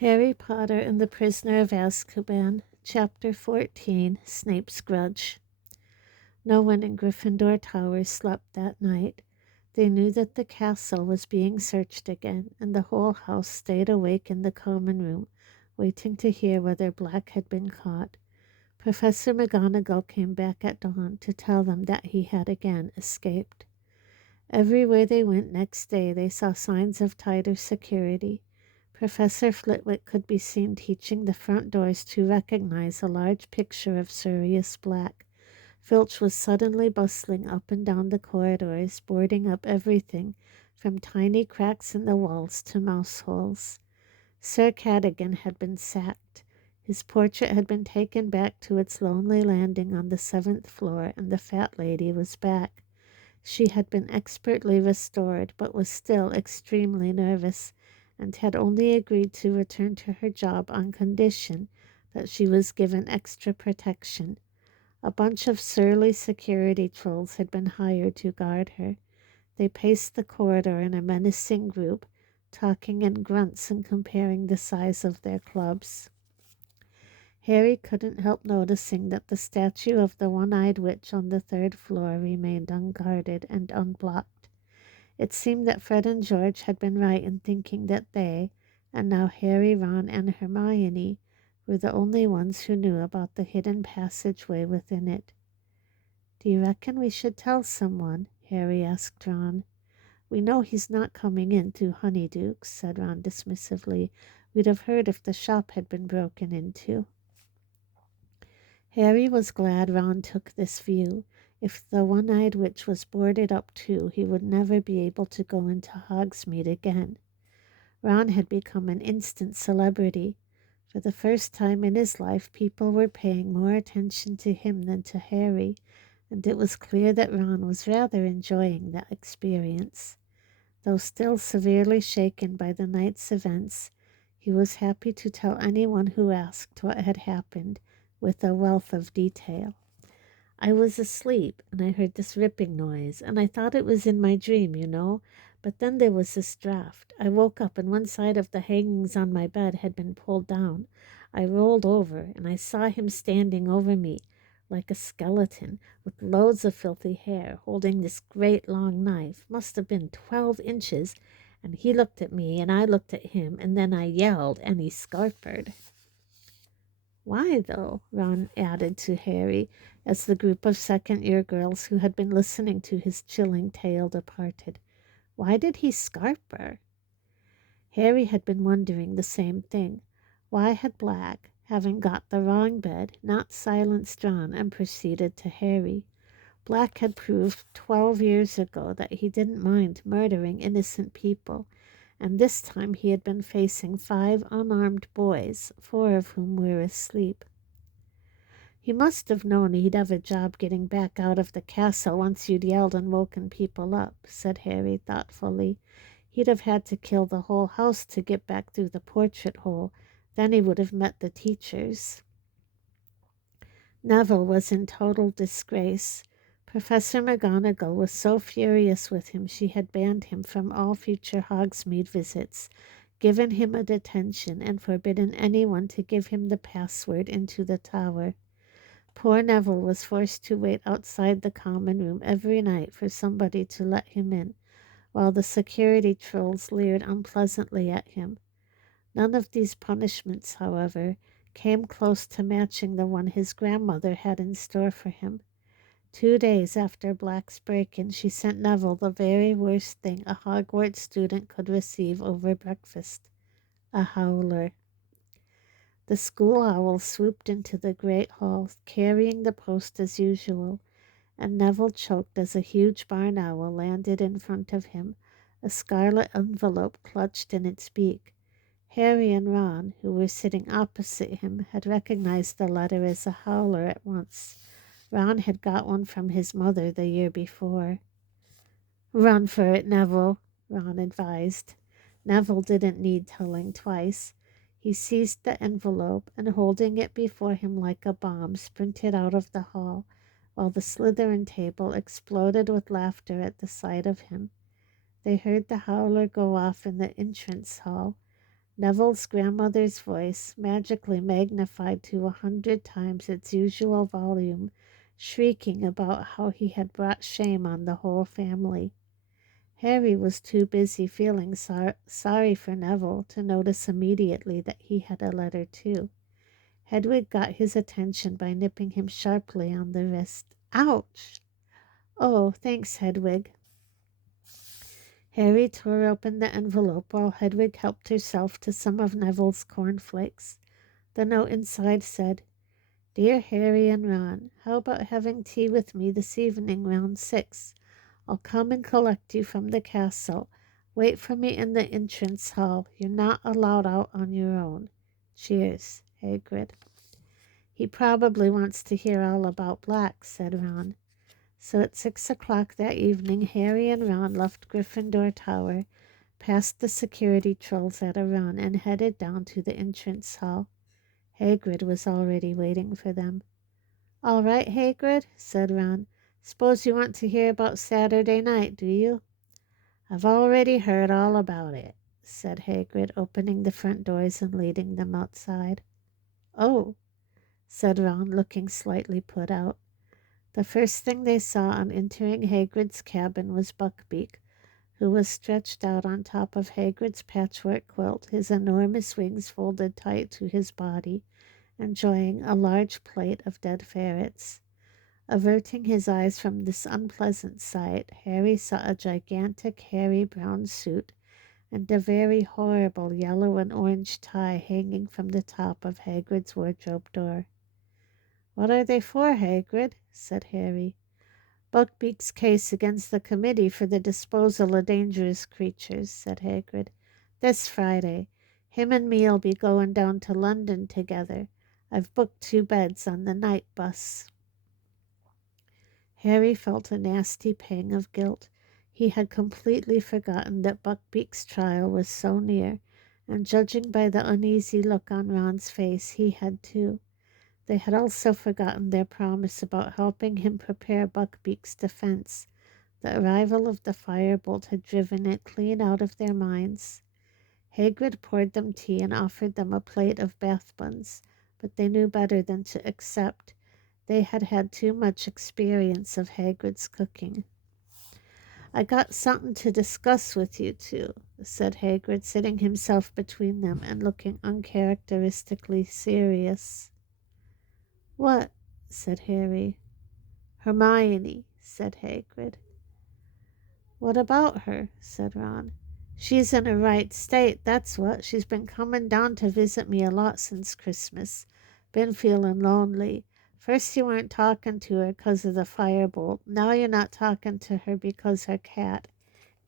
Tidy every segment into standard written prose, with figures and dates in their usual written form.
Harry Potter and the Prisoner of Azkaban, Chapter 14, Snape's Grudge. No one in Gryffindor Tower slept that night. They knew that the castle was being searched again, and the whole house stayed awake in the common room, waiting to hear whether Black had been caught. Professor McGonagall came back at dawn to tell them that he had again escaped. Everywhere they went next day, they saw signs of tighter security. Professor Flitwick could be seen teaching the front doors to recognize a large picture of Sirius Black. Filch was suddenly bustling up and down the corridors, boarding up everything from tiny cracks in the walls to mouse holes. Sir Cadogan had been sacked. His portrait had been taken back to its lonely landing on the 7th floor, and the fat lady was back. She had been expertly restored, but was still extremely nervous, and had only agreed to return to her job on condition that she was given extra protection. A bunch of surly security trolls had been hired to guard her. They paced the corridor in a menacing group, talking in grunts and comparing the size of their clubs. Harry couldn't help noticing that the statue of the one-eyed witch on the 3rd floor remained unguarded and unblocked. It seemed that Fred and George had been right in thinking that they, and now Harry, Ron, and Hermione, were the only ones who knew about the hidden passageway within it. "Do you reckon we should tell someone?" Harry asked Ron. "We know he's not coming in to Honeydukes," said Ron dismissively. "We'd have heard if the shop had been broken into." Harry was glad Ron took this view. If the one-eyed witch was boarded up too, he would never be able to go into Hogsmeade again. Ron had become an instant celebrity. For the first time in his life, people were paying more attention to him than to Harry, and it was clear that Ron was rather enjoying that experience. Though still severely shaken by the night's events, he was happy to tell anyone who asked what had happened, with a wealth of detail. "I was asleep, and I heard this ripping noise, and I thought it was in my dream, you know. But then there was this draft. I woke up, and one side of the hangings on my bed had been pulled down. I rolled over, and I saw him standing over me, like a skeleton, with loads of filthy hair, holding this great long knife, must have been 12 inches, and he looked at me, and I looked at him, and then I yelled, and he scarpered." "Why, though?" Ron added to Harry, as the group of second-year girls who had been listening to his chilling tale departed. "Why did he scarper?" Harry had been wondering the same thing. Why had Black, having got the wrong bed, not silenced Ron and proceeded to Harry? Black had proved 12 years ago that he didn't mind murdering innocent people, and this time he had been facing 5 unarmed boys, 4 of whom were asleep. "He must have known he'd have a job getting back out of the castle once you'd yelled and woken people up," said Harry thoughtfully. "He'd have had to kill the whole house to get back through the portrait hole. Then he would have met the teachers." Neville was in total disgrace. Professor McGonagall was so furious with him she had banned him from all future Hogsmeade visits, given him a detention, and forbidden anyone to give him the password into the tower. Poor Neville was forced to wait outside the common room every night for somebody to let him in, while the security trolls leered unpleasantly at him. None of these punishments, however, came close to matching the one his grandmother had in store for him. 2 days after Black's break-in, she sent Neville the very worst thing a Hogwarts student could receive over breakfast: a howler. The school owl swooped into the great hall, carrying the post as usual, and Neville choked as a huge barn owl landed in front of him, a scarlet envelope clutched in its beak. Harry and Ron, who were sitting opposite him, had recognized the letter as a howler at once. Ron had got one from his mother the year before. "Run for it, Neville," Ron advised. Neville didn't need telling twice. He seized the envelope and, holding it before him like a bomb, sprinted out of the hall, while the Slytherin table exploded with laughter at the sight of him. They heard the howler go off in the entrance hall. Neville's grandmother's voice, magically magnified to 100 times its usual volume, shrieking about how he had brought shame on the whole family. Harry was too busy feeling sorry for Neville to notice immediately that he had a letter too. Hedwig got his attention by nipping him sharply on the wrist. Ouch! Oh, thanks, Hedwig. Harry tore open the envelope while Hedwig helped herself to some of Neville's cornflakes. The note inside said, Dear Harry and Ron, how about having tea with me this evening round 6? I'll come and collect you from the castle. Wait for me in the entrance hall. You're not allowed out on your own. Cheers, Hagrid. He probably wants to hear all about Black, said Ron. So at 6 o'clock that evening, Harry and Ron left Gryffindor Tower, passed the security trolls at a run, and headed down to the entrance hall. Hagrid was already waiting for them. All right, Hagrid, said Ron. Suppose you want to hear about Saturday night, do you? I've already heard all about it, said Hagrid, opening the front doors and leading them outside. Oh, said Ron, looking slightly put out. The first thing they saw on entering Hagrid's cabin was Buckbeak, who was stretched out on top of Hagrid's patchwork quilt, his enormous wings folded tight to his body, enjoying a large plate of dead ferrets. Averting his eyes from this unpleasant sight, Harry saw a gigantic hairy brown suit and a very horrible yellow and orange tie hanging from the top of Hagrid's wardrobe door. What are they for, Hagrid? Said Harry. Buckbeak's case against the Committee for the Disposal of Dangerous Creatures, said Hagrid. This Friday. Him and me'll be going down to London together. I've booked 2 beds on the night bus. Harry felt a nasty pang of guilt. He had completely forgotten that Buckbeak's trial was so near, and judging by the uneasy look on Ron's face, he had too. They had also forgotten their promise about helping him prepare Buckbeak's defense. The arrival of the firebolt had driven it clean out of their minds. Hagrid poured them tea and offered them a plate of bath buns, but they knew better than to accept. They had had too much experience of Hagrid's cooking. I got something to discuss with you two, said Hagrid, sitting himself between them and looking uncharacteristically serious. What? Said Harry. Hermione, said Hagrid. What about her? Said Ron. She's in a right state, that's what. She's been coming down to visit me a lot since Christmas. Been feeling lonely. First you weren't talking to her 'cause of the firebolt. Now you're not talking to her because her cat.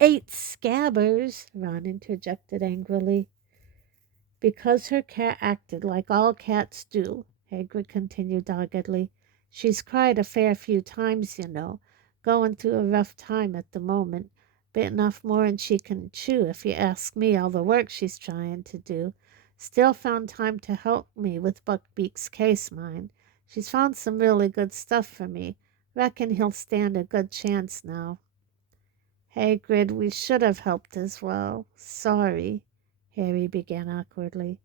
8 scabbers, Ron interjected angrily. Because her cat acted like all cats do, Hagrid continued doggedly. She's cried a fair few times, you know. Going through a rough time at the moment. Bitten off more'n she can chew, if you ask me, all the work she's trying to do. Still found time to help me with Buckbeak's case, mind. She's found some really good stuff for me. Reckon he'll stand a good chance now. Hagrid, we should have helped as well. Sorry, Harry began awkwardly.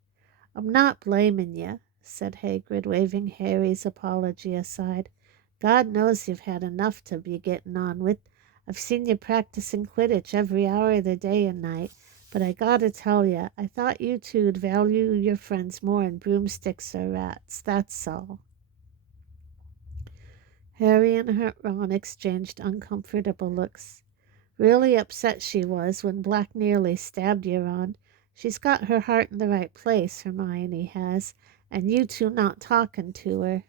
I'm not blaming you, said Hagrid, waving Harry's apology aside. God knows you've had enough to be getting on with. I've seen you practicing Quidditch every hour of the day and night, but I gotta tell you, I thought you two'd value your friends more than broomsticks or rats, that's all. Harry and Ron exchanged uncomfortable looks. Really upset she was when Black nearly stabbed you, Ron. She's got her heart in the right place, Hermione has, and you two not talking to her.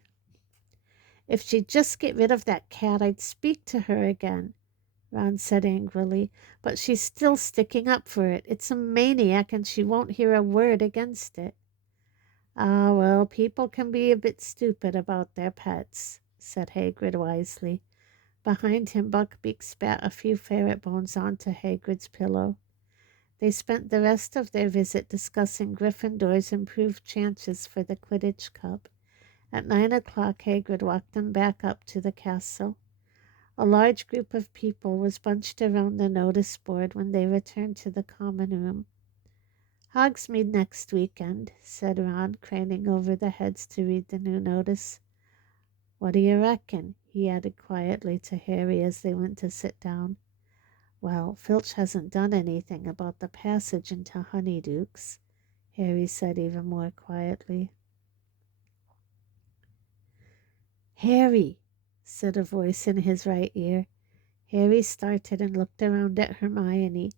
If she'd just get rid of that cat, I'd speak to her again, Ron said angrily, but she's still sticking up for it. It's a maniac, and she won't hear a word against it. Ah, well, people can be a bit stupid about their pets, said Hagrid wisely. Behind him, Buckbeak spat a few ferret bones onto Hagrid's pillow. They spent the rest of their visit discussing Gryffindor's improved chances for the Quidditch Cup. At 9 o'clock, Hagrid walked them back up to the castle. A large group of people was bunched around the notice board when they returned to the common room. Hogsmeade next weekend, said Ron, craning over the heads to read the new notice. What do you reckon? He added quietly to Harry as they went to sit down. Well, Filch hasn't done anything about the passage into Honeydukes, Harry said even more quietly. Harry, said a voice in his right ear. Harry started and looked around at Hermione,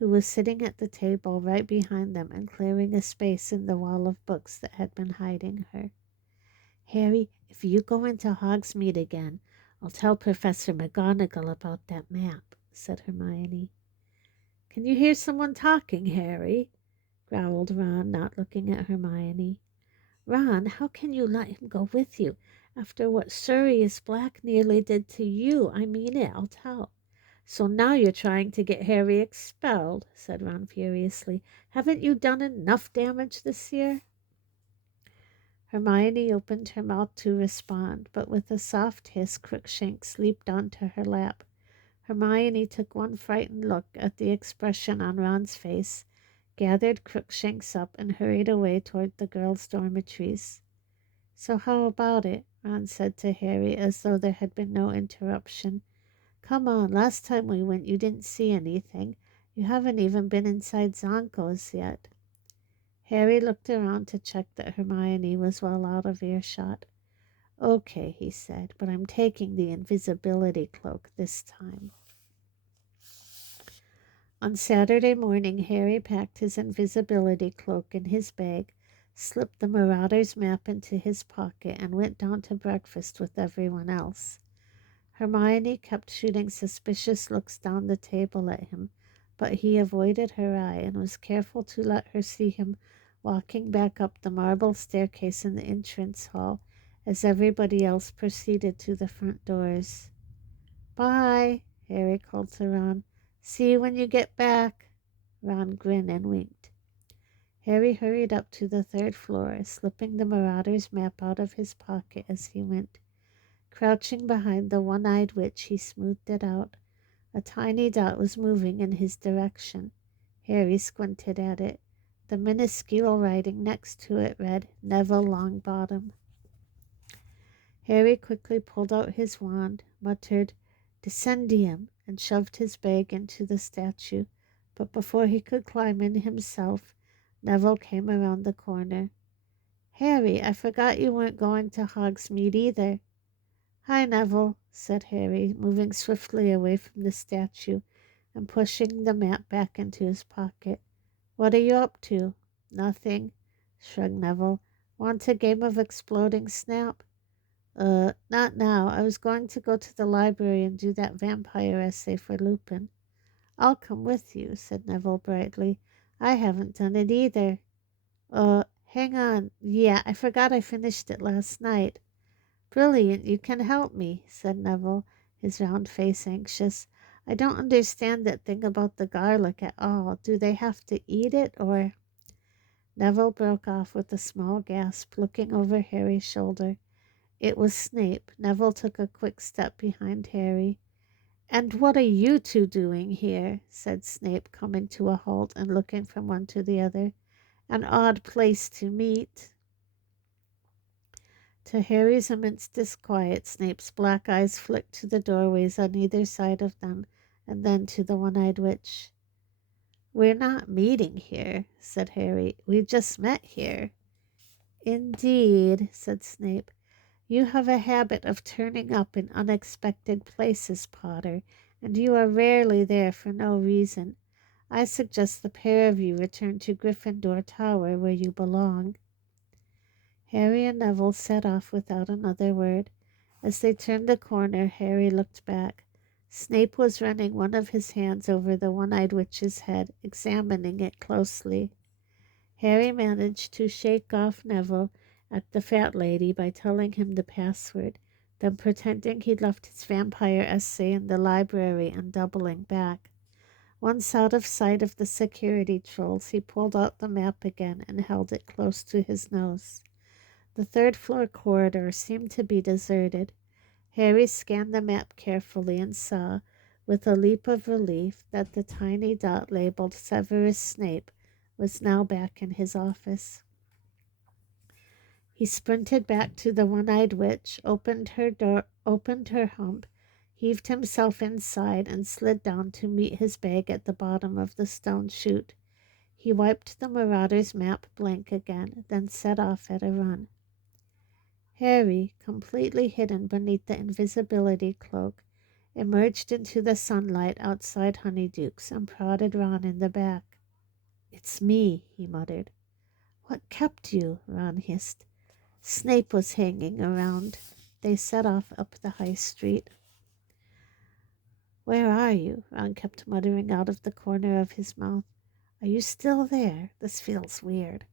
who was sitting at the table right behind them and clearing a space in the wall of books that had been hiding her. Harry, if you go into Hogsmeade again, I'll tell Professor McGonagall about that map, said Hermione. Can you hear someone talking, Harry? Growled Ron, not looking at Hermione. Ron, how can you let him go with you after what Sirius Black nearly did to you? I mean it, I'll tell. So now you're trying to get Harry expelled, said Ron furiously. Haven't you done enough damage this year? Hermione opened her mouth to respond, but with a soft hiss, Crookshanks leaped onto her lap. Hermione took one frightened look at the expression on Ron's face, gathered Crookshanks up, and hurried away toward the girls' dormitories. So how about it? Ron said to Harry as though there had been no interruption. Come on, last time we went you didn't see anything. You haven't even been inside Zonko's yet. Harry looked around to check that Hermione was well out of earshot. Okay, he said, but I'm taking the invisibility cloak this time. On Saturday morning, Harry packed his invisibility cloak in his bag, slipped the Marauder's map into his pocket, and went down to breakfast with everyone else. Hermione kept shooting suspicious looks down the table at him, but he avoided her eye and was careful to let her see him walking back up the marble staircase in the entrance hall as everybody else proceeded to the front doors. Bye, Harry called to Ron. See you when you get back. Ron grinned and winked. Harry hurried up to the third floor, slipping the Marauder's map out of his pocket as he went. Crouching behind the one-eyed witch, he smoothed it out. A tiny dot was moving in his direction. Harry squinted at it. The minuscule writing next to it read, Neville Longbottom. Harry quickly pulled out his wand, muttered, Descendium, and shoved his bag into the statue. But before he could climb in himself, Neville came around the corner. Harry, I forgot you weren't going to Hogsmeade either. Hi, Neville, said Harry, moving swiftly away from the statue and pushing the map back into his pocket. What are you up to? Nothing, shrugged Neville. Want a game of exploding snap? Not now. I was going to go to the library and do that vampire essay for Lupin. I'll come with you, said Neville brightly. I haven't done it either. Hang on. Yeah, I forgot I finished it last night. Brilliant, you can help me, said Neville, his round face anxious. I don't understand that thing about the garlic at all. Do they have to eat it, or... Neville broke off with a small gasp, looking over Harry's shoulder. It was Snape. Neville took a quick step behind Harry. And what are you two doing here? Said Snape, coming to a halt and looking from one to the other. An odd place to meet. To Harry's immense disquiet, Snape's black eyes flicked to the doorways on either side of them, and then to the one-eyed witch. We're not meeting here, said Harry. We just met here. Indeed, said Snape. You have a habit of turning up in unexpected places, Potter, and you are rarely there for no reason. I suggest the pair of you return to Gryffindor Tower, where you belong. Harry and Neville set off without another word. As they turned the corner, Harry looked back. Snape was running one of his hands over the one-eyed witch's head, examining it closely. Harry managed to shake off Neville at the fat lady by telling him the password, then pretending he'd left his vampire essay in the library and doubling back. Once out of sight of the security trolls, he pulled out the map again and held it close to his nose. The third-floor corridor seemed to be deserted. Harry scanned the map carefully and saw, with a leap of relief, that the tiny dot labeled Severus Snape was now back in his office. He sprinted back to the one-eyed witch, opened her hump, heaved himself inside, and slid down to meet his bag at the bottom of the stone chute. He wiped the marauder's map blank again, then set off at a run. Harry, completely hidden beneath the invisibility cloak, emerged into the sunlight outside Honeyduke's and prodded Ron in the back. "It's me," he muttered. "What kept you?" Ron hissed. Snape was hanging around. They set off up the high street. "Where are you?" Ron kept muttering out of the corner of his mouth. "Are you still there? This feels weird."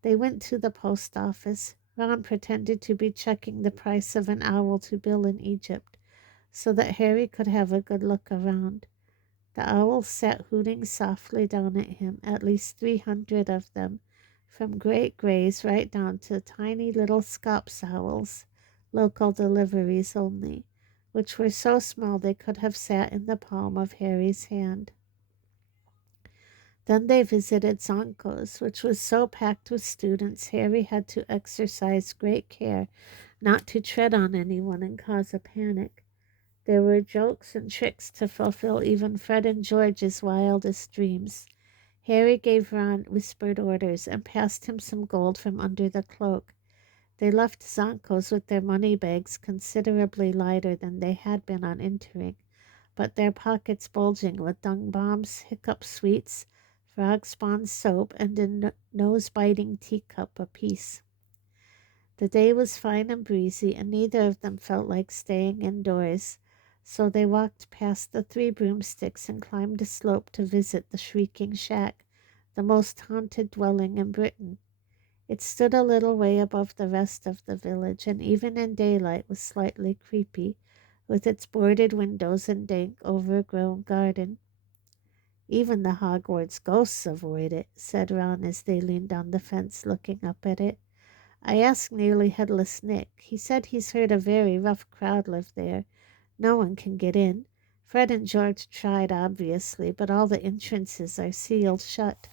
They went to the post office. Ron pretended to be checking the price of an owl to bill in Egypt, so that Harry could have a good look around. The owls sat hooting softly down at him, at least 300 of them, from great grays right down to tiny little scops owls, local deliveries only, which were so small they could have sat in the palm of Harry's hand. Then they visited Zonko's, which was so packed with students Harry had to exercise great care not to tread on anyone and cause a panic. There were jokes and tricks to fulfill even Fred and George's wildest dreams. Harry gave Ron whispered orders and passed him some gold from under the cloak. They left Zonko's with their money bags considerably lighter than they had been on entering, but their pockets bulging with dung bombs, hiccup sweets, frog spawn soap, and a nose-biting teacup apiece. The day was fine and breezy, and neither of them felt like staying indoors, so they walked past the 3 broomsticks and climbed a slope to visit the Shrieking Shack, the most haunted dwelling in Britain. It stood a little way above the rest of the village, and even in daylight was slightly creepy, with its boarded windows and dank, overgrown garden. "Even the Hogwarts ghosts avoid it," said Ron as they leaned on the fence looking up at it. "I asked Nearly Headless Nick. He said he's heard a very rough crowd lived there. No one can get in. Fred and George tried, obviously, but all the entrances are sealed shut."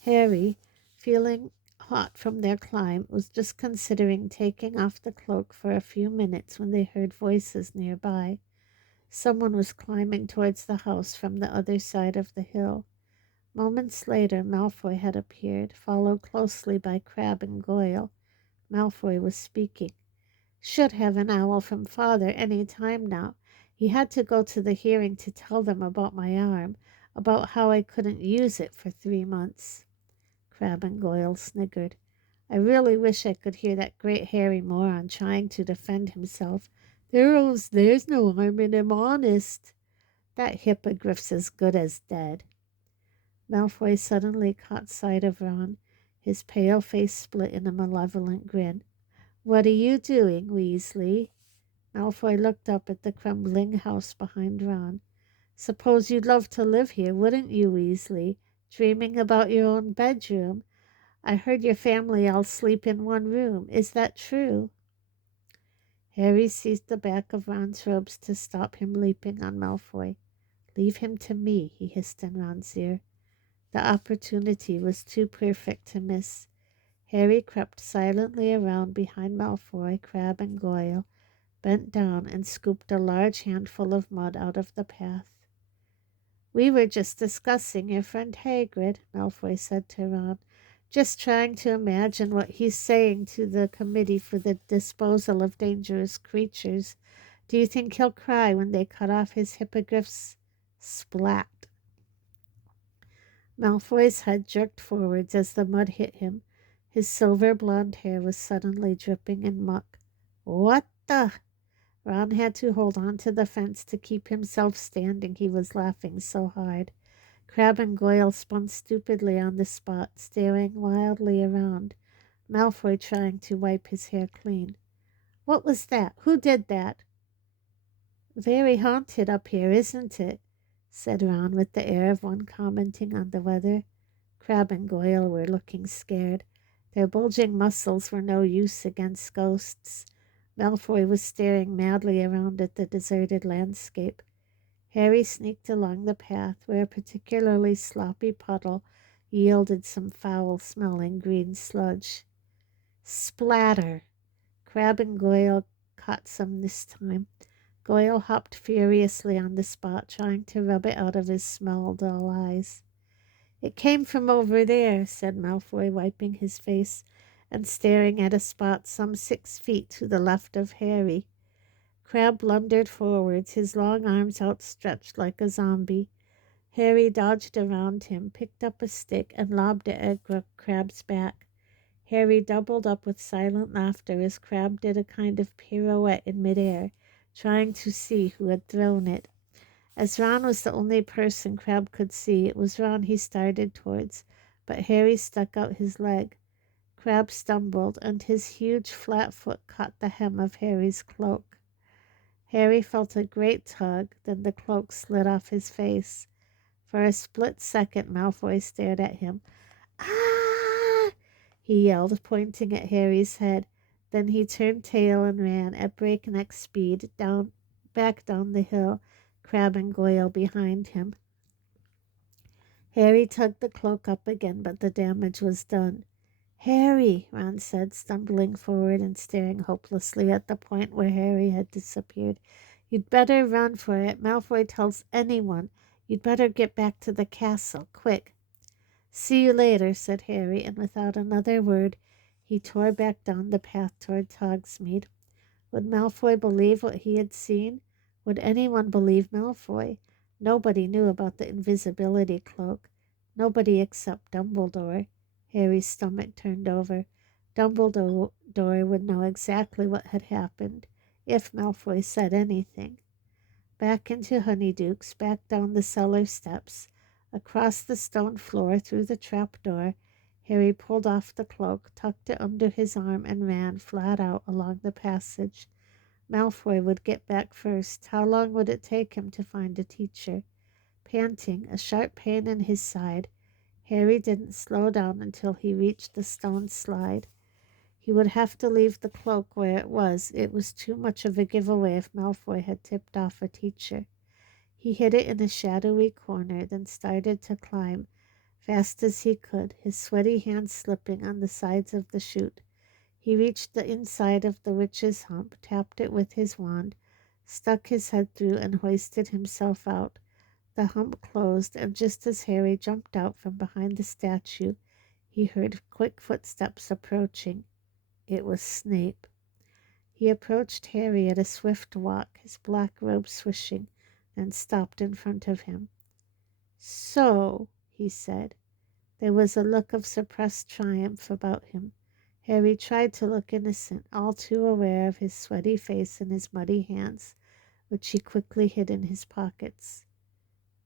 Harry, feeling hot from their climb, was just considering taking off the cloak for a few minutes when they heard voices nearby. Someone was climbing towards the house from the other side of the hill. Moments later, Malfoy had appeared, followed closely by Crabbe and Goyle. Malfoy was speaking. "Should have an owl from Father any time now. He had to go to the hearing to tell them about my arm, about how I couldn't use it for 3 months." Crabbe and Goyle sniggered. "I really wish I could hear that great hairy moron trying to defend himself. There's no harm in him, honest. That hippogriff's as good as dead." Malfoy suddenly caught sight of Ron. His pale face split in a malevolent grin. "What are you doing, Weasley?" Malfoy looked up at the crumbling house behind Ron. "Suppose you'd love to live here, wouldn't you, Weasley? Dreaming about your own bedroom. I heard your family all sleep in one room. Is that true?" Harry seized the back of Ron's robes to stop him leaping on Malfoy. "Leave him to me," he hissed in Ron's ear. The opportunity was too perfect to miss. Harry crept silently around behind Malfoy, Crabbe, and Goyle, bent down and scooped a large handful of mud out of the path. "We were just discussing your friend Hagrid," Malfoy said to Ron. "Just trying to imagine what he's saying to the Committee for the Disposal of Dangerous Creatures. Do you think he'll cry when they cut off his hippogriff's splat?" Malfoy's head jerked forwards as the mud hit him. His silver blonde hair was suddenly dripping in muck. "What the—" Ron had to hold on to the fence to keep himself standing. He was laughing so hard. Crabbe and Goyle spun stupidly on the spot, staring wildly around. Malfoy trying to wipe his hair clean. "What was that? Who did that?" "Very haunted up here, isn't it?" said Ron with the air of one commenting on the weather. Crabbe and Goyle were looking scared. Their bulging muscles were no use against ghosts. Malfoy was staring madly around at the deserted landscape. Harry sneaked along the path where a particularly sloppy puddle yielded some foul-smelling green sludge. Splatter! Crabbe and Goyle caught some this time. Goyle hopped furiously on the spot, trying to rub it out of his small, dull eyes. "It came from over there," said Malfoy, wiping his face and staring at a spot some 6 feet to the left of Harry. Crabbe blundered forwards, his long arms outstretched like a zombie. Harry dodged around him, picked up a stick, and lobbed it at Crabbe's back. Harry doubled up with silent laughter as Crabbe did a kind of pirouette in midair, trying to see who had thrown it. As Ron was the only person Crabbe could see, it was Ron he started towards, but Harry stuck out his leg. Crabbe stumbled, and his huge flat foot caught the hem of Harry's cloak. Harry felt a great tug, then the cloak slid off his face. For a split second, Malfoy stared at him. "Ah!" he yelled, pointing at Harry's head. Then he turned tail and ran at breakneck speed back down the hill, Crabbe and Goyle behind him. Harry tugged the cloak up again, but the damage was done. "Harry," Ron said, stumbling forward and staring hopelessly at the point where Harry had disappeared. "You'd better run for it. Malfoy tells anyone. You'd better get back to the castle, quick." "See you later," said Harry, and without another word, he tore back down the path toward Hogsmeade. Would Malfoy believe what he had seen? Would anyone believe Malfoy? Nobody knew about the invisibility cloak. Nobody except Dumbledore. Harry's stomach turned over. Dumbledore would know exactly what had happened, if Malfoy said anything. Back into Honeydukes, back down the cellar steps, across the stone floor, through the trapdoor. Harry pulled off the cloak, tucked it under his arm, and ran flat out along the passage. Malfoy would get back first. How long would it take him to find a teacher? Panting, a sharp pain in his side, Harry didn't slow down until he reached the stone slide. He would have to leave the cloak where it was. It was too much of a giveaway if Malfoy had tipped off a teacher. He hid it in a shadowy corner, then started to climb, fast as he could, his sweaty hands slipping on the sides of the chute. He reached the inside of the witch's hump, tapped it with his wand, stuck his head through, and hoisted himself out. The hump closed, and just as Harry jumped out from behind the statue, he heard quick footsteps approaching. It was Snape. He approached Harry at a swift walk, his black robe swishing, then stopped in front of him. "So," he said. There was a look of suppressed triumph about him. Harry tried to look innocent, all too aware of his sweaty face and his muddy hands, which he quickly hid in his pockets.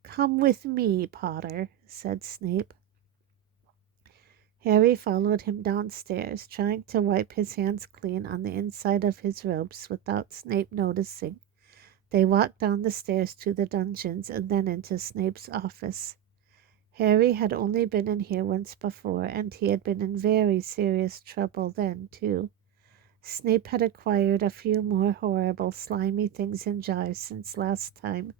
"Come with me, Potter," said Snape. Harry followed him downstairs, trying to wipe his hands clean on the inside of his robes without Snape noticing. They walked down the stairs to the dungeons and then into Snape's office. Harry had only been in here once before, and he had been in very serious trouble then, too. Snape had acquired a few more horrible, slimy things in jars since last time,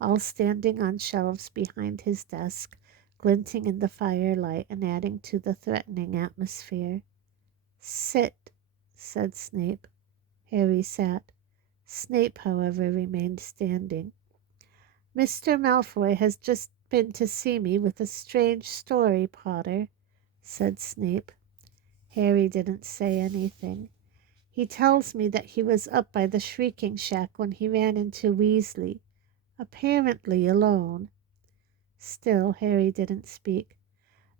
all standing on shelves behind his desk, glinting in the firelight and adding to the threatening atmosphere. "Sit," said Snape. Harry sat. Snape, however, remained standing. "Mr. Malfoy has just been to see me with a strange story, Potter," said Snape. Harry didn't say anything. "He tells me that he was up by the Shrieking Shack when he ran into Weasley, apparently alone." Still, Harry didn't speak.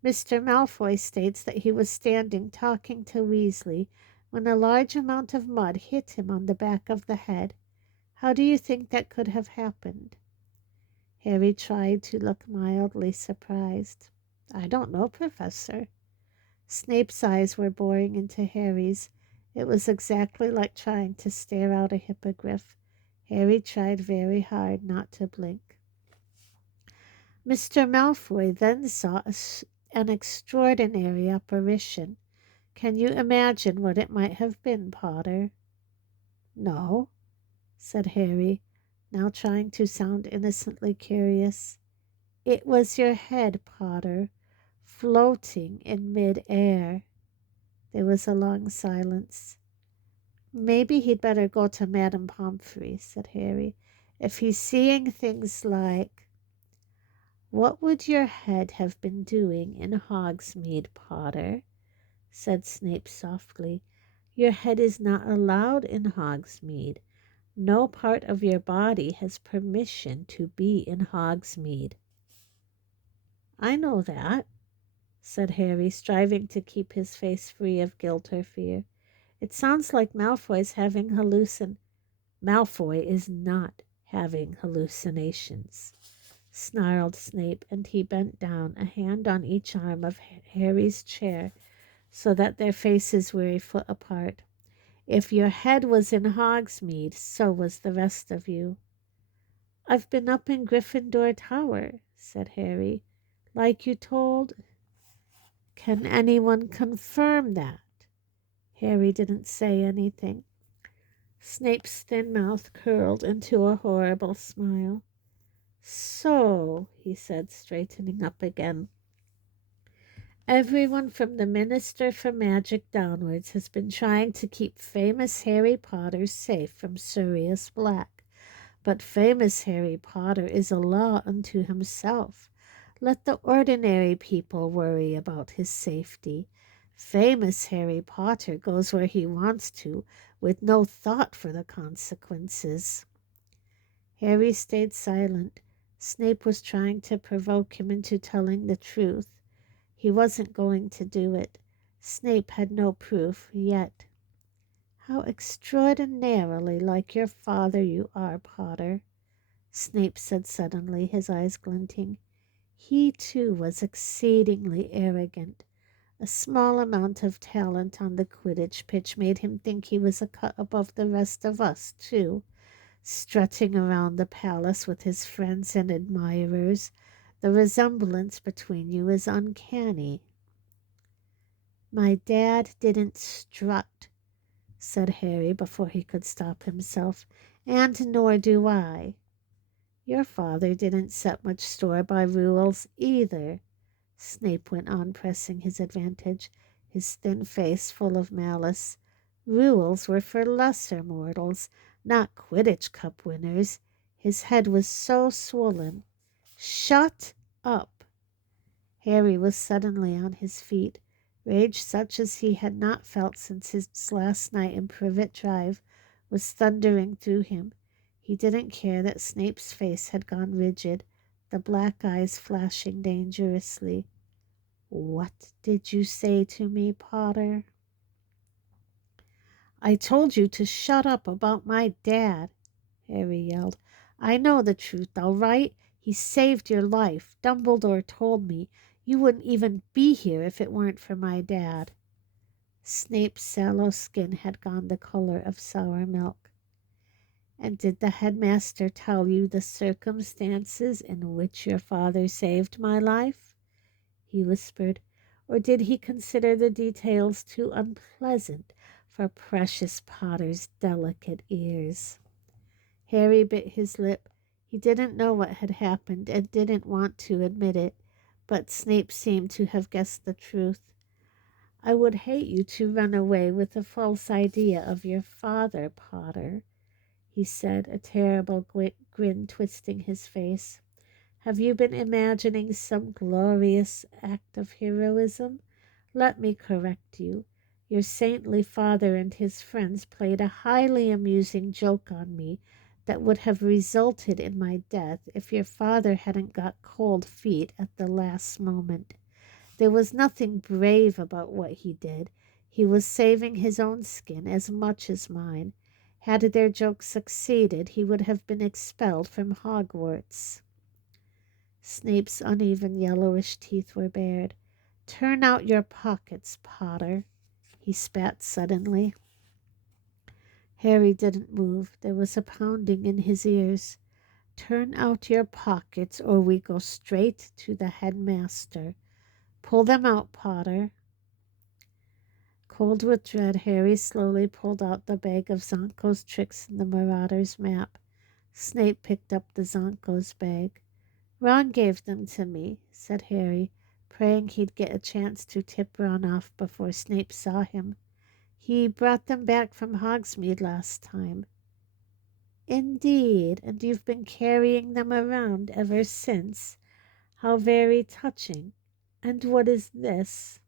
"Mr. Malfoy states that he was standing talking to Weasley when a large amount of mud hit him on the back of the head. How do you think that could have happened?" Harry tried to look mildly surprised. "I don't know, Professor." Snape's eyes were boring into Harry's. It was exactly like trying to stare out a hippogriff. Harry tried very hard not to blink. "Mr. Malfoy then saw an extraordinary apparition. Can you imagine what it might have been, Potter?" "No," said Harry. now trying to sound innocently curious. It was your head, Potter, floating in mid-air. There was a long silence. Maybe he'd better go to Madame Pomfrey, said Harry. If he's seeing things like— What would your head have been doing in Hogsmeade, Potter? Said Snape softly. Your head is not allowed in Hogsmeade. No part of your body has permission to be in Hogsmeade. I know that, said Harry, striving to keep his face free of guilt or fear. It sounds like Malfoy's having Malfoy is not having hallucinations, snarled Snape, and he bent down, a hand on each arm of Harry's chair, so that their faces were a foot apart. If your head was in Hogsmeade, so was the rest of you. I've been up in Gryffindor Tower, said Harry, like you told. Can anyone confirm that? Harry didn't say anything. Snape's thin mouth curled into a horrible smile. So, he said, straightening up again, everyone from the Minister for Magic downwards has been trying to keep famous Harry Potter safe from Sirius Black. But famous Harry Potter is a law unto himself. Let the ordinary people worry about his safety. Famous Harry Potter goes where he wants to, with no thought for the consequences. Harry stayed silent. Snape was trying to provoke him into telling the truth. He wasn't going to do it. Snape had no proof yet. How extraordinarily like your father you are, Potter, Snape said suddenly, his eyes glinting. He, too, was exceedingly arrogant. A small amount of talent on the Quidditch pitch made him think he was a cut above the rest of us, too, strutting around the palace with his friends and admirers. The resemblance between you is uncanny. My dad didn't strut, said Harry before he could stop himself, and nor do I. Your father didn't set much store by rules either, Snape went on, pressing his advantage, his thin face full of malice. Rules were for lesser mortals, not Quidditch Cup winners. His head was so swollen. Shut up! Harry was suddenly on his feet. Rage such as he had not felt since his last night in Privet Drive was thundering through him. He didn't care that Snape's face had gone rigid, the black eyes flashing dangerously. What did you say to me, Potter? I told you to shut up about my dad, Harry yelled. I know the truth, all right? He saved your life. Dumbledore told me. You wouldn't even be here if it weren't for my dad. Snape's sallow skin had gone the color of sour milk. And did the headmaster tell you the circumstances in which your father saved my life? He whispered. Or did he consider the details too unpleasant for precious Potter's delicate ears? Harry bit his lip. He didn't know what had happened and didn't want to admit it, but Snape seemed to have guessed the truth. I would hate you to run away with a false idea of your father, Potter, he said, a terrible grin twisting his face. Have you been imagining some glorious act of heroism? Let me correct you. Your saintly father and his friends played a highly amusing joke on me that would have resulted in my death if your father hadn't got cold feet at the last moment. There was nothing brave about what he did. He was saving his own skin as much as mine. Had their joke succeeded, he would have been expelled from Hogwarts. Snape's uneven yellowish teeth were bared. Turn out your pockets, Potter, he spat suddenly. Harry didn't move. There was a pounding in his ears. Turn out your pockets, or we go straight to the headmaster. Pull them out, Potter. Cold with dread, Harry slowly pulled out the bag of Zonko's tricks and the Marauder's map. Snape picked up the Zonko's bag. Ron gave them to me, said Harry, praying he'd get a chance to tip Ron off before Snape saw him. He brought them back from Hogsmeade last time. Indeed, and you've been carrying them around ever since. How very touching. And what is this?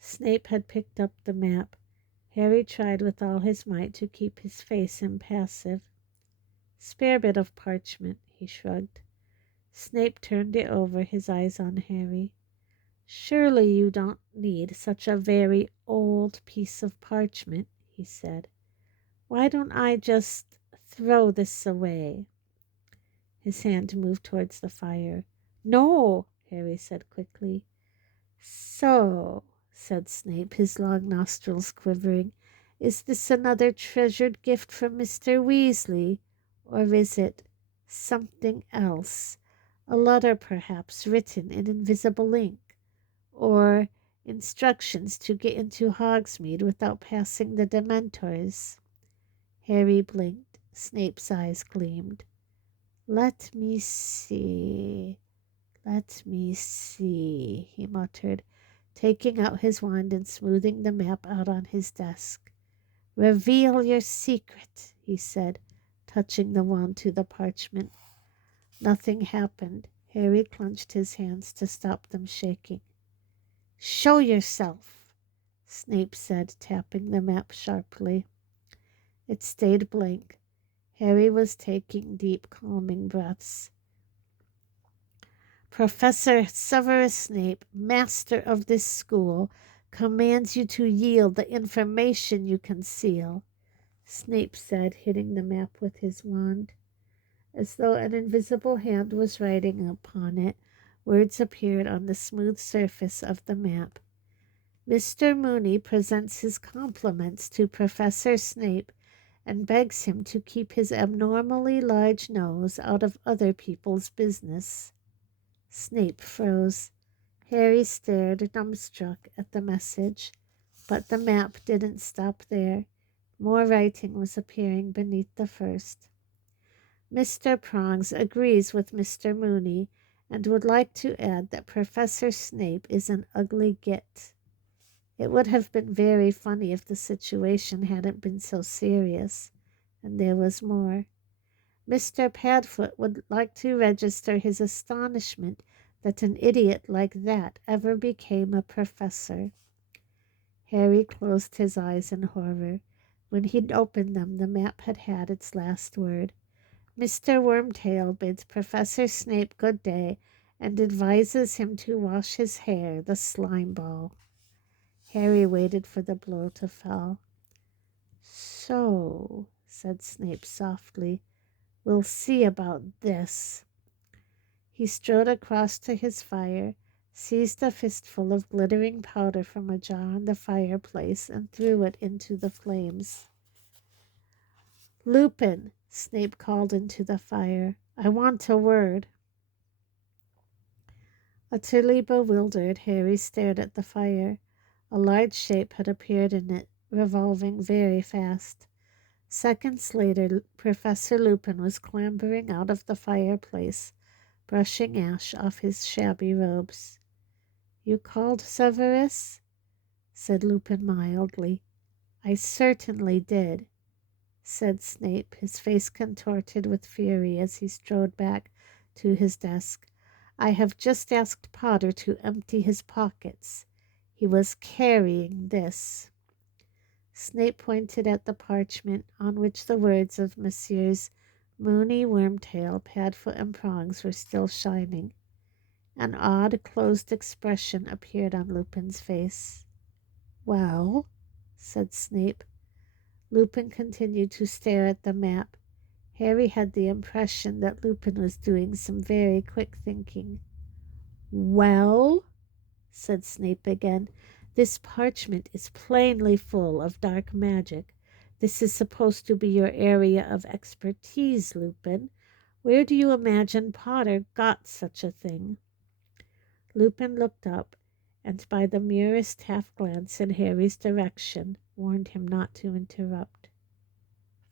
Snape had picked up the map. Harry tried with all his might to keep his face impassive. Spare bit of parchment, he shrugged. Snape turned it over, his eyes on Harry. Surely you don't need such a very old piece of parchment, he said. Why don't I just throw this away? His hand moved towards the fire. No, Harry said quickly. So, said Snape, his long nostrils quivering, is this another treasured gift from Mr. Weasley? Or is it something else? A letter, perhaps, written in invisible ink? Or instructions to get into Hogsmeade without passing the Dementors? Harry blinked. Snape's eyes gleamed. Let me see, he muttered, taking out his wand and smoothing the map out on his desk. Reveal your secret, he said, touching the wand to the parchment. Nothing happened. Harry clenched his hands to stop them shaking. Show yourself, Snape said, tapping the map sharply. It stayed blank. Harry was taking deep, calming breaths. Professor Severus Snape, master of this school, commands you to yield the information you conceal, Snape said, hitting the map with his wand. As though an invisible hand was writing upon it, words appeared on the smooth surface of the map. Mr. Mooney presents his compliments to Professor Snape and begs him to keep his abnormally large nose out of other people's business. Snape froze. Harry stared, dumbstruck, at the message. But the map didn't stop there. More writing was appearing beneath the first. Mr. Prongs agrees with Mr. Mooney and would like to add that Professor Snape is an ugly git. It would have been very funny if the situation hadn't been so serious. And there was more. Mr. Padfoot would like to register his astonishment that an idiot like that ever became a professor. Harry closed his eyes in horror. When he'd opened them, the map had had its last word. Mr. Wormtail bids Professor Snape good day and advises him to wash his hair, the slime ball. Harry waited for the blow to fall. So, said Snape softly, we'll see about this. He strode across to his fire, seized a fistful of glittering powder from a jar on the fireplace, and threw it into the flames. Lupin, Snape called into the fire. I want a word. Utterly bewildered, Harry stared at the fire. A large shape had appeared in it, revolving very fast. Seconds later, Professor Lupin was clambering out of the fireplace, brushing ash off his shabby robes. You called, Severus? Said Lupin mildly. I certainly did, said Snape, his face contorted with fury as he strode back to his desk. I have just asked Potter to empty his pockets. He was carrying this. Snape pointed at the parchment on which the words of Messrs. Mooney, Wormtail, Padfoot, and Prongs were still shining. An odd, closed expression appeared on Lupin's face. Well, said Snape. Lupin continued to stare at the map. Harry had the impression that Lupin was doing some very quick thinking. Well, said Snape again, this parchment is plainly full of dark magic. This is supposed to be your area of expertise, Lupin. Where do you imagine Potter got such a thing? Lupin looked up, and by the merest half-glance in Harry's direction, warned him not to interrupt.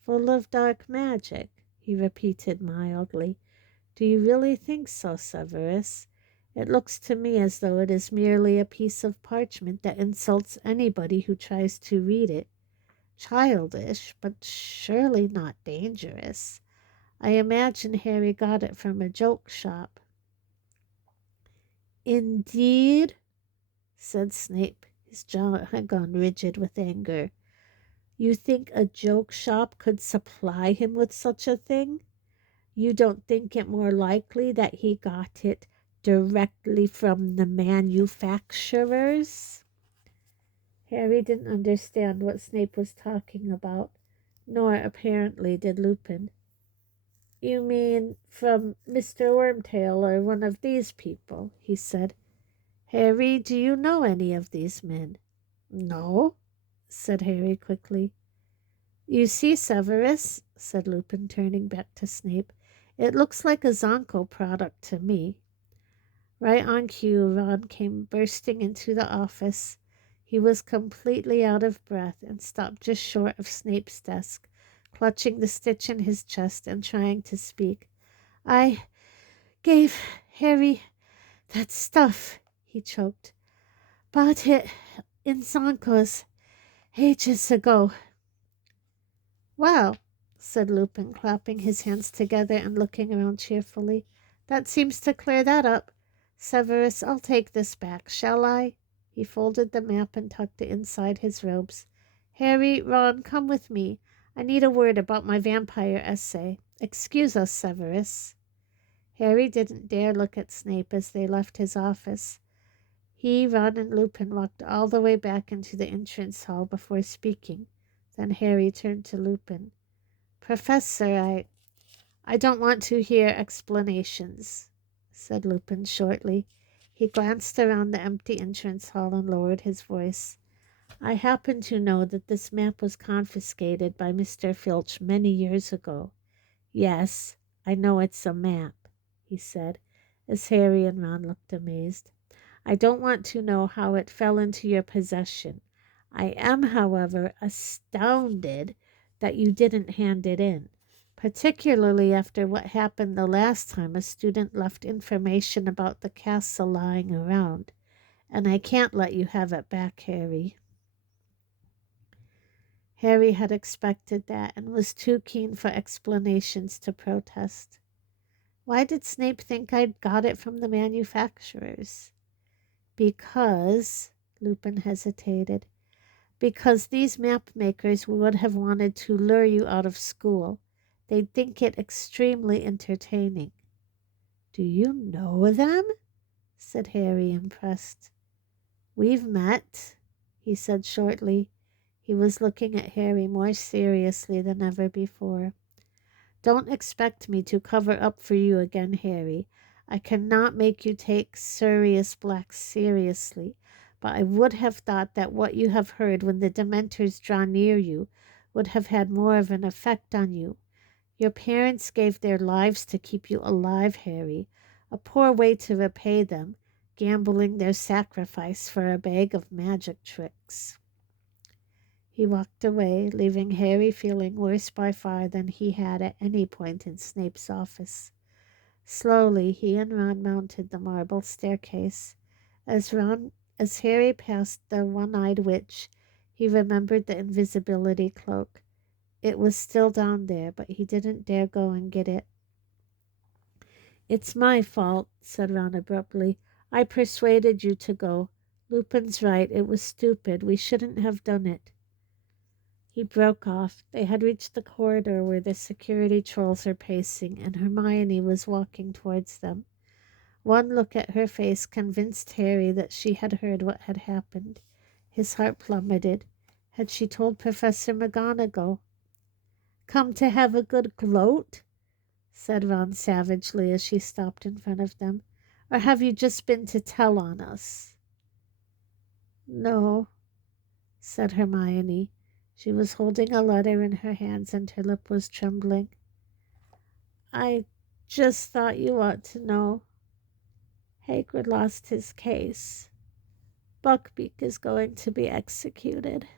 Full of dark magic, he repeated mildly. Do you really think so, Severus? It looks to me as though it is merely a piece of parchment that insults anybody who tries to read it. Childish, but surely not dangerous. I imagine Harry got it from a joke shop. Indeed, said Snape. His jaw had gone rigid with anger. You think a joke shop could supply him with such a thing? You don't think it more likely that he got it directly from the manufacturers? Harry didn't understand what Snape was talking about, nor apparently did Lupin. You mean from Mr. Wormtail or one of these people, he said. Harry, do you know any of these men? No, said Harry quickly. You see, Severus, said Lupin, turning back to Snape, it looks like a Zonko product to me. Right on cue, Ron came bursting into the office. He was completely out of breath and stopped just short of Snape's desk, clutching the stitch in his chest and trying to speak. I gave Harry that stuff, he choked. Bought it in Zonko's ages ago. Well, said Lupin, clapping his hands together and looking around cheerfully. That seems to clear that up. Severus, I'll take this back, shall I? He folded the map and tucked it inside his robes. Harry, Ron, come with me. I need a word about my vampire essay. Excuse us, Severus. Harry didn't dare look at Snape as they left his office. He, Ron, and Lupin walked all the way back into the entrance hall before speaking. Then Harry turned to Lupin. Professor, I don't want to hear explanations, said Lupin shortly. He glanced around the empty entrance hall and lowered his voice. I happen to know that this map was confiscated by Mr. Filch many years ago. Yes, I know it's a map, he said, as Harry and Ron looked amazed. I don't want to know how it fell into your possession. I am, however, astounded that you didn't hand it in, particularly after what happened the last time a student left information about the castle lying around, and I can't let you have it back, Harry. Harry had expected that and was too keen for explanations to protest. Why did Snape think I'd got it from the manufacturers? Because, Lupin hesitated, because these map makers would have wanted to lure you out of school. They'd think it extremely entertaining. Do you know them? Said Harry, impressed. We've met, he said shortly. He was looking at Harry more seriously than ever before. Don't expect me to cover up for you again, Harry. I cannot make you take Sirius Black seriously, but I would have thought that what you have heard when the Dementors draw near you would have had more of an effect on you. Your parents gave their lives to keep you alive, Harry. A poor way to repay them, gambling their sacrifice for a bag of magic tricks. He walked away, leaving Harry feeling worse by far than he had at any point in Snape's office. Slowly, he and Ron mounted the marble staircase. As Harry passed the one-eyed witch, he remembered the invisibility cloak. It was still down there, but he didn't dare go and get it. It's my fault, said Ron abruptly. I persuaded you to go. Lupin's right. It was stupid. We shouldn't have done it. He broke off. They had reached the corridor where the security trolls were pacing, and Hermione was walking towards them. One look at her face convinced Harry that she had heard what had happened. His heart plummeted. Had she told Professor McGonagall? Come to have a good gloat? Said Ron savagely as she stopped in front of them. Or have you just been to tell on us? No, said Hermione. She was holding a letter in her hands and her lip was trembling. I just thought you ought to know. Hagrid lost his case. Buckbeak is going to be executed.